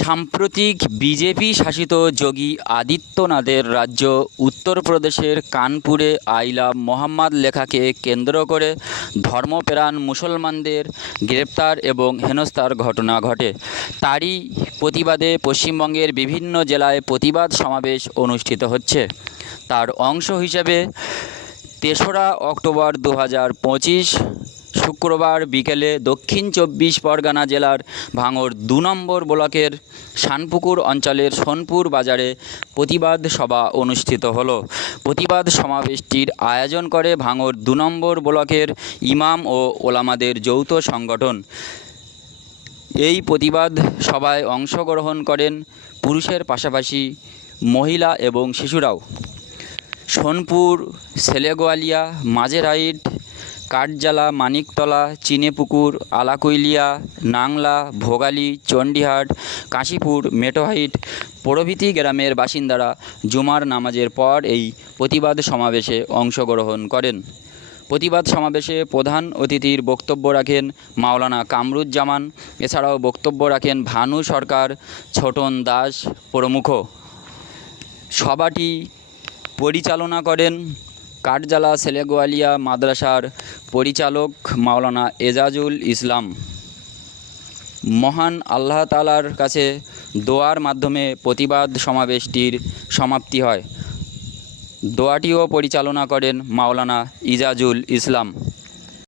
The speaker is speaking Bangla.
সাম্প্রতিক বিজেপি শাসিত যোগী আদিত্যনাথের রাজ্য উত্তরপ্রদেশের কানপুরে আইলা মোহাম্মদ লেখাকে কেন্দ্র করে ধর্মপ্রাণ মুসলমানদের গ্রেপ্তার এবং হেনস্থার ঘটনা ঘটে। তারই প্রতিবাদে পশ্চিমবঙ্গের বিভিন্ন জেলায় প্রতিবাদ সমাবেশ অনুষ্ঠিত হচ্ছে। তার অংশ হিসেবে ৩রা অক্টোবর ২০২৫ শুক্রবার বিকেলে দক্ষিণ চব্বিশ পরগনা জেলার ভাঙড় ২ নম্বর ব্লকের শানপুকুর অঞ্চলের সোনপুর বাজারে প্রতিবাদ সভা অনুষ্ঠিত হলো। প্রতিবাদ সমাবেশটির আয়োজন করে ভাঙড় ২ নম্বর ব্লকের ইমাম ও ওলামাদের যৌথ সংগঠন। এই প্রতিবাদ সভায় অংশগ্রহণ করেন পুরুষের পাশাপাশি মহিলা এবং শিশুরাও। সোনপুর, ছেলেগোয়ালিয়া, মাঝেরহাট, কাঠজালা, মানিকতলা, চিনেপুকুর, আলাকুইলিয়া, নাংলা, ভোগালী, চণ্ডীহাট, কাশীপুর, মেটোহাইট প্রভৃতি গ্রামের বাসিন্দারা জুমার নামাজের পর এই প্রতিবাদ সমাবেশে অংশগ্রহণ করেন। প্রতিবাদ সমাবেশে প্রধান অতিথির বক্তব্য রাখেন মাওলানা কামরুজ্জামান। এছাড়াও বক্তব্য রাখেন ভানু সরকার, ছোটন দাস প্রমুখ। সভাটি পরিচালনা করেন কাঠজালা ছেলেগোয়ালিয়া মাদ্রাসার পরিচালক মাওলানা এজাজুল ইসলাম। মহান আল্লাহ তাআলার কাছে দোয়ার মাধ্যমে প্রতিবাদ সমাবেশটির সমাপ্তি হয়। দোয়াটিও পরিচালনা করেন মাওলানা ইজাজুল ইসলাম।